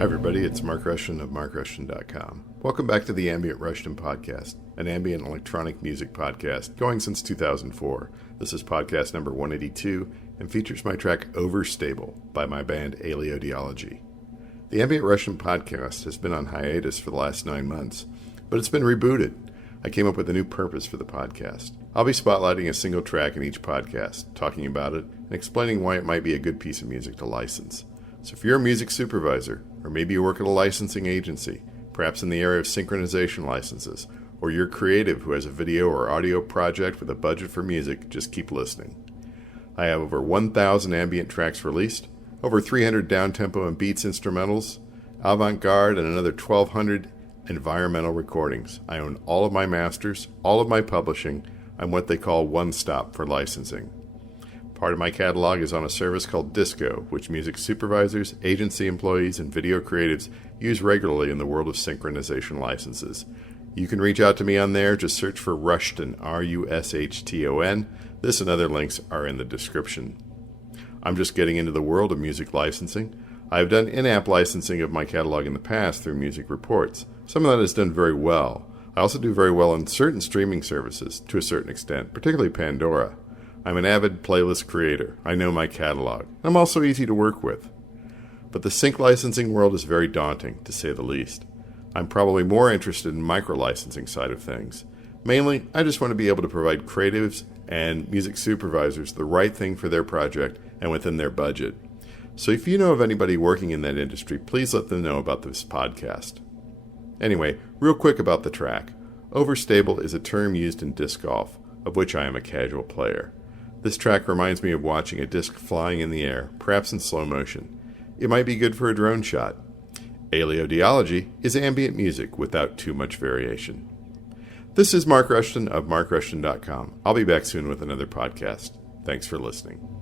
Hi everybody, it's Mark Rushton of MarkRushton.com. Welcome back to the Ambient Rushton Podcast, an ambient electronic music podcast going since 2004. This is podcast number 182 and features my track Overstable by my band Aleodeology. The Ambient Rushton Podcast has been on hiatus for the last 9 months, but it's been rebooted. I came up with a new purpose for the podcast. I'll be spotlighting a single track in each podcast, talking about it, and explaining why it might be a good piece of music to license. So if you're a music supervisor, or maybe you work at a licensing agency, perhaps in the area of synchronization licenses, or you're creative who has a video or audio project with a budget for music, just keep listening. I have over 1,000 ambient tracks released, over 300 downtempo and beats instrumentals, avant-garde, and another 1,200 environmental recordings. I own all of my masters, all of my publishing. I'm what they call one-stop for licensing. Part of my catalog is on a service called Disco, which music supervisors, agency employees, and video creatives use regularly in the world of synchronization licenses. You can reach out to me on there. Just search for Rushton, R-U-S-H-T-O-N. This and other links are in the description. I'm just getting into the world of music licensing. I have done in-app licensing of my catalog in the past through Music Reports. Some of that is done very well. I also do very well on certain streaming services, to a certain extent, particularly Pandora. I'm an avid playlist creator. I know my catalog. I'm also easy to work with. But the sync licensing world is very daunting, to say the least. I'm probably more interested in micro-licensing side of things. Mainly, I just want to be able to provide creatives and music supervisors the right thing for their project and within their budget. So if you know of anybody working in that industry, please let them know about this podcast. Anyway, real quick about the track. Overstable is a term used in disc golf, of which I am a casual player. This track reminds me of watching a disc flying in the air, perhaps in slow motion. It might be good for a drone shot. Aleodeology is ambient music without too much variation. This is Mark Rushton of MarkRushton.com. I'll be back soon with another podcast. Thanks for listening.